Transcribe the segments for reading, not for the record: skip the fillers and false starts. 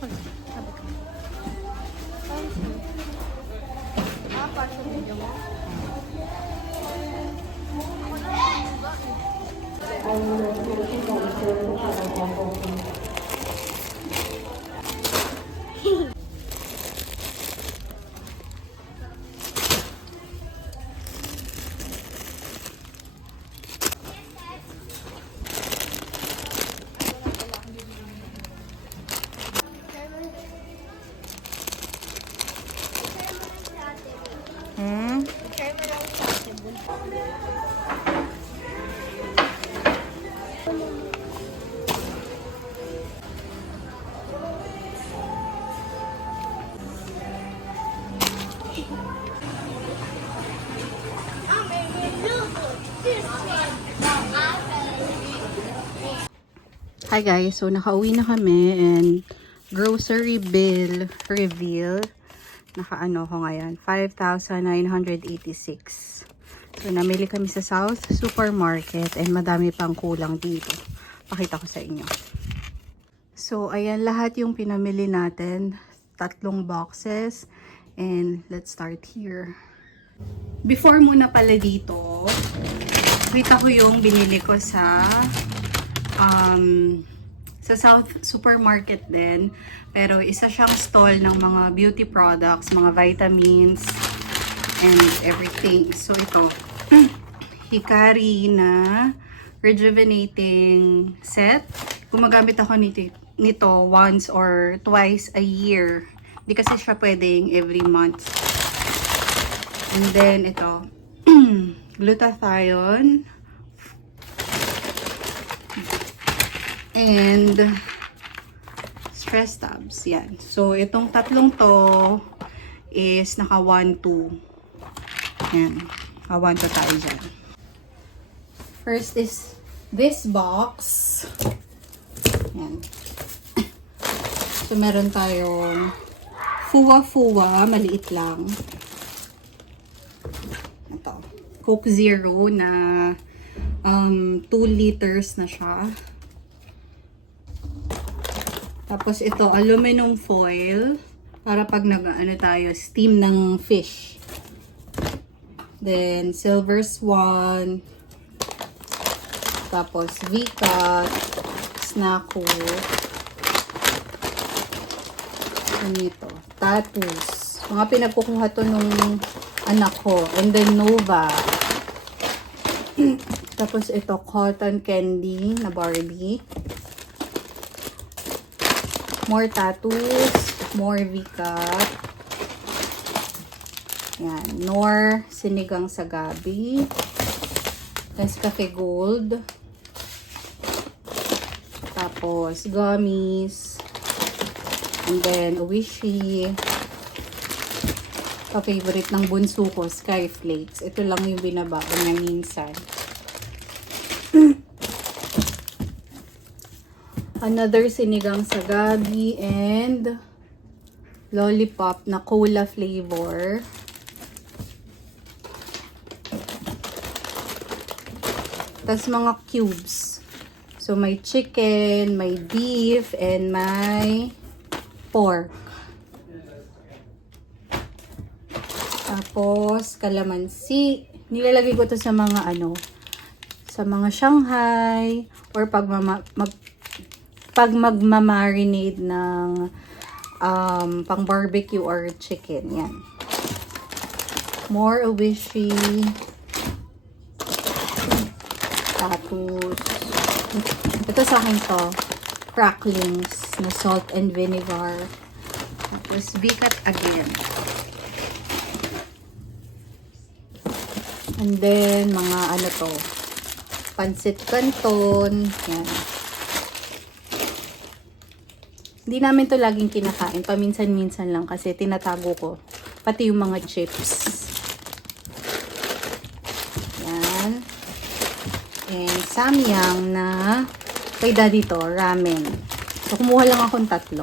Sabi ko. Partial video mo? Hmm? Hi guys, so nakauwi na kami and grocery bill reveal. Nakaano ko ngayon, 5,986. So namili kami sa South Supermarket and madami pang kulang dito. Pakita ko sa inyo. So ayan lahat yung pinamili natin, 3 boxes and let's start here. Before muna pala dito, kita ko yung binili ko sa South Supermarket din. Pero isa siyang stall ng mga beauty products, mga vitamins, and everything. So ito, Hikari na rejuvenating set. Gumagamit ako nito once or twice a year. Hindi kasi siya pwedeng every month. And then ito, glutathione. And stress tabs. Yan. So, itong tatlong to is naka 1, 2. Yan. Naka 1, 2 tayo dyan. First is this box. Yan. So, meron tayong Fuwa-Fuwa. Maliit lang. Ito. Coke Zero na 2 liters na siya. Tapos ito, aluminum foil para pag nag-ano tayo, steam ng fish. Then, Silver Swan. Tapos, Vika, Snacko. Ano ito? Tattoos. Mga pinagkukuha to nung anak ko. And then, Nova. Tapos ito, cotton candy na Barbie. More tattoos, more V-cut. Yan, Nor sinigang sa gabi. Nescafe Gold. Tapos gummies. And then Oishi. Favorite ng bunso ko, Sky Flakes. Ito lang yung binabao niya minsan. Another sinigang sa gabi and lollipop na cola flavor. Tapos mga cubes. So may chicken, may beef, and may pork. Tapos kalamansi. Nilalagay ko to sa mga sa mga Shanghai or pag magmamarinate ng pang barbecue or chicken. Yan. More Oishi. Tapos ito sa akin to, cracklings na salt and vinegar. Tapos V-cut again. And then mga to, pansit canton. Yan. Hindi namin to laging kinakain. Paminsan-minsan lang kasi tinatago ko. Pati yung mga chips. Yan. And samyang na kay daddy to, ramen. So, kumuha lang akong 3.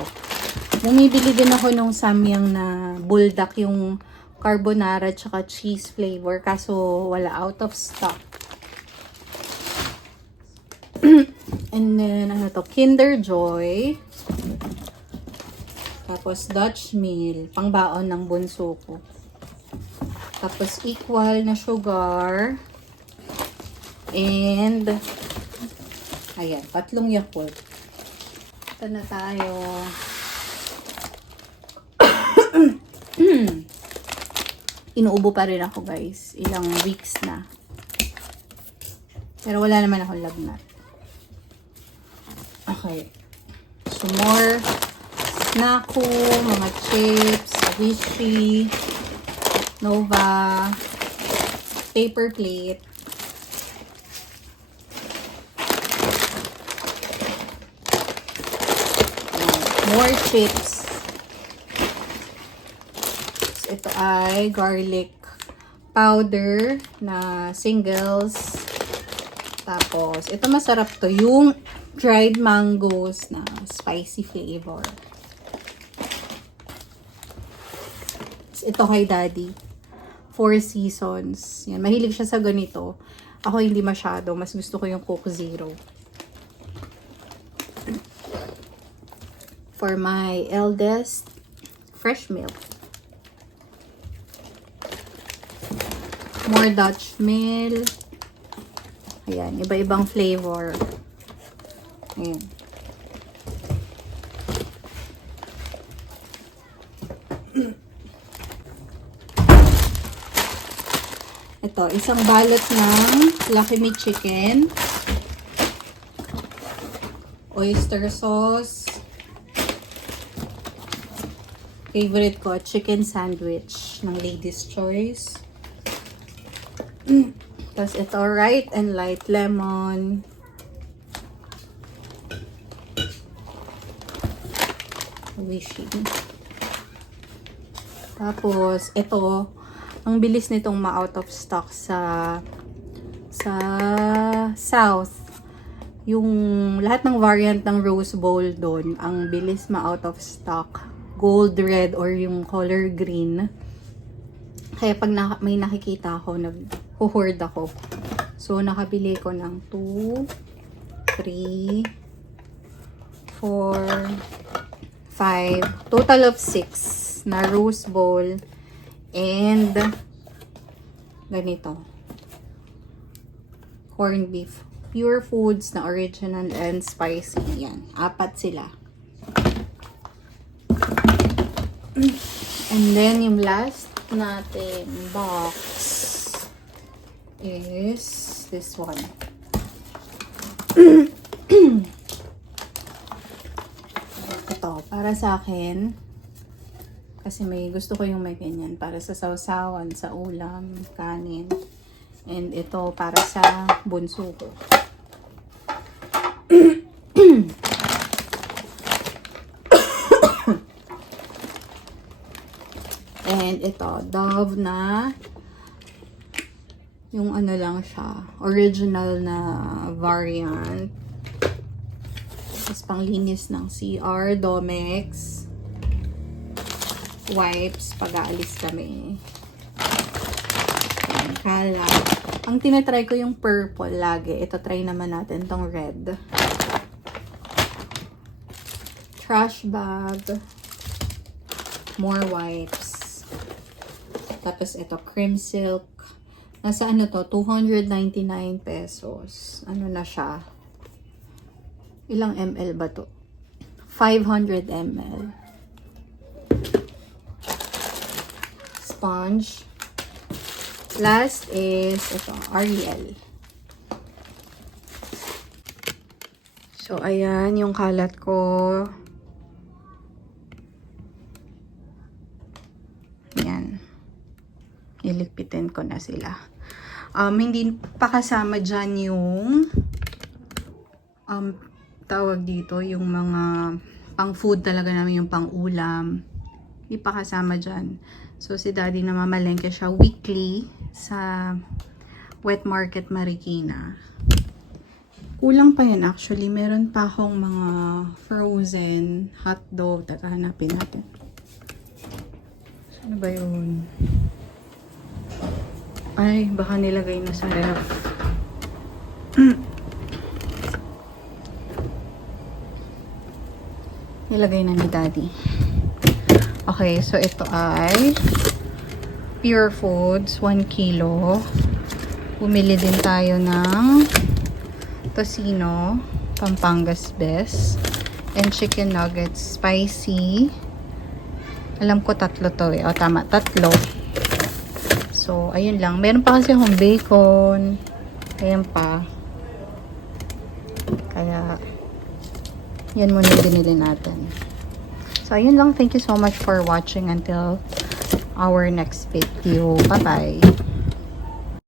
Bumibili din ako nung samyang na buldak, yung carbonara tsaka cheese flavor. Kaso, wala, out of stock. And then, Kinder Joy. Tapos Dutch Mill, pangbaon ng bunso ko. Tapos equal na sugar. And ayan, 3 Yakult. Ito na tayo. Inuubo pa rin ako, guys. Ilang weeks na. Pero wala naman akong lagnat. Okay. So, more Snacko, mga chips, Vichy, Nova, paper plate. More chips. So, ito ay garlic powder na singles. Tapos, ito masarap to. Yung dried mangoes na spicy flavor. So, ito kay Daddy. 4 Seasons. Yan, mahilig siya sa ganito. Ako hindi masyado. Mas gusto ko yung Coke Zero. For my eldest, fresh milk. More Dutch Mill. Ayan, iba-ibang flavor. Ayan. Ito, isang balot ng Lucky Me Chicken. Oyster sauce. Favorite ko, chicken sandwich ng Lady's Choice. Tapos ito, Right and Light lemon. Wishing. Tapos, ito, ang bilis nitong ma-out of stock sa South. Yung lahat ng variant ng Rose Bowl doon, ang bilis ma-out of stock. Gold, red, or yung color green. Kaya pag may nakikita ako, nag-hoard ako. So, nakabili ko ng 2, 3, 4, 5. Total of 6 na Rose Bowl. And ganito. Corned beef. Pure Foods na original and spicy. Yan. 4 sila. And then, yung last natin box is this one. Ito, para sa akin, kasi may gusto ko yung may ganyan, para sa sausawan, sa ulam, kanin. And ito, para sa bunso ko. And ito, Dove na yung ano lang siya, original na variant. Tapos panglinis ng CR, Domex, wipes, pag-aalis kami. Ayan, kalat. Ang tinatry ko yung purple lagi. Ito, try naman natin tong red. Trash bag. More wipes. Tapos ito, cream silk. Nasa ano to? 299 pesos. Ano na siya? Ilang ml ba to? 500 ml. Sponge. Last is ito, Ariel. So, ayan yung kalat ko. Ayan. Iligpitin ko na sila. Hindi pa kasama dyan yung tawag dito, yung mga pang food talaga namin, yung pang ulam. Hindi pa kasama dyan. So, si Daddy namamalengke siya weekly sa Wet Market Marikina. Kulang pa yan actually. Meron pa akong mga frozen hotdog. Teka, hanapin natin. Ano ba yun? Ay, baka nilagay na sa ref. Nilagay na ni Daddy. Okay, so ito ay Pure Foods, 1 kilo. Bumili din tayo ng tocino, Pampangas Best, and chicken nuggets, spicy. Alam ko tatlo to eh. O, tama, tatlo. So, ayun lang. Meron pa kasi akong bacon. Ayan pa. Kaya, yan muna yung binili natin. So, ayun lang. Thank you so much for watching until our next video. Bye-bye.